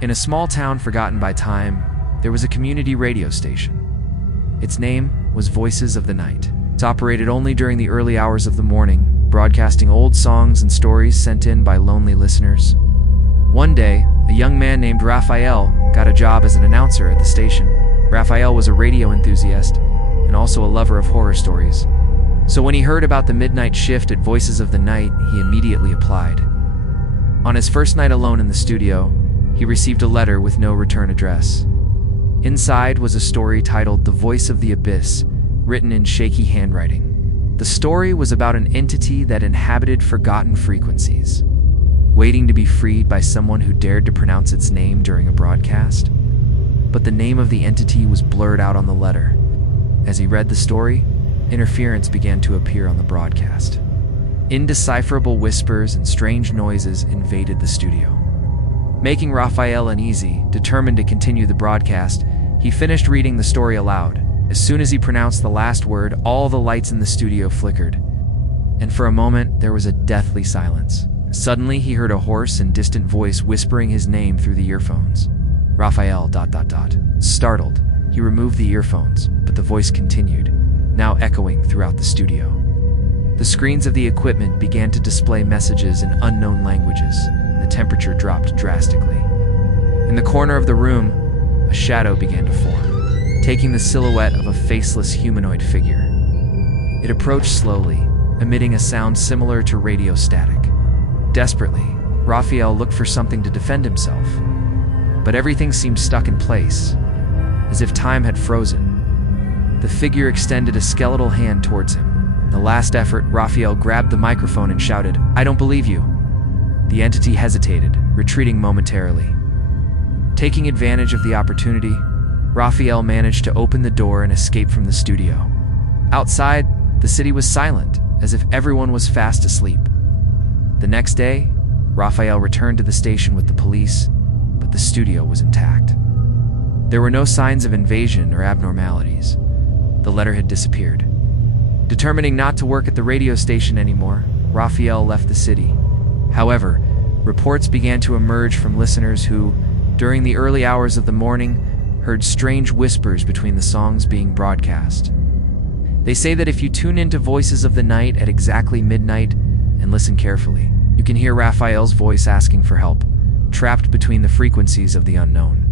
In a small town forgotten by time, there was a community radio station. Its name was Voices of the Night. It's operated only during the early hours of the morning, broadcasting old songs and stories sent in by lonely listeners. One day, a young man named Rafael got a job as an announcer at the station. Rafael was a radio enthusiast and also a lover of horror stories. So when he heard about the midnight shift at Voices of the Night, he immediately applied. On his first night alone in the studio, he received a letter with no return address. Inside was a story titled The Voice of the Abyss, written in shaky handwriting. The story was about an entity that inhabited forgotten frequencies, waiting to be freed by someone who dared to pronounce its name during a broadcast. But the name of the entity was blurred out on the letter. As he read the story, interference began to appear on the broadcast. Indecipherable whispers and strange noises invaded the studio. Making Rafael uneasy, determined to continue the broadcast, he finished reading the story aloud. As soon as he pronounced the last word, all the lights in the studio flickered, and for a moment there was a deathly silence. Suddenly he heard a hoarse and distant voice whispering his name through the earphones. Rafael ... Startled, he removed the earphones, but the voice continued, now echoing throughout the studio. The screens of the equipment began to display messages in unknown languages. The temperature dropped drastically. In the corner of the room, a shadow began to form, taking the silhouette of a faceless humanoid figure. It approached slowly, emitting a sound similar to radio static. Desperately, Rafael looked for something to defend himself, but everything seemed stuck in place, as if time had frozen. The figure extended a skeletal hand towards him. In the last effort, Rafael grabbed the microphone and shouted, "I don't believe you." The entity hesitated, retreating momentarily. Taking advantage of the opportunity, Rafael managed to open the door and escape from the studio. Outside, the city was silent, as if everyone was fast asleep. The next day, Rafael returned to the station with the police, but the studio was intact. There were no signs of invasion or abnormalities. The letter had disappeared. Determining not to work at the radio station anymore, Rafael left the city. However, reports began to emerge from listeners who, during the early hours of the morning, heard strange whispers between the songs being broadcast. They say that if you tune into Voices of the Night at exactly midnight and listen carefully, you can hear Rafael's voice asking for help, trapped between the frequencies of the unknown.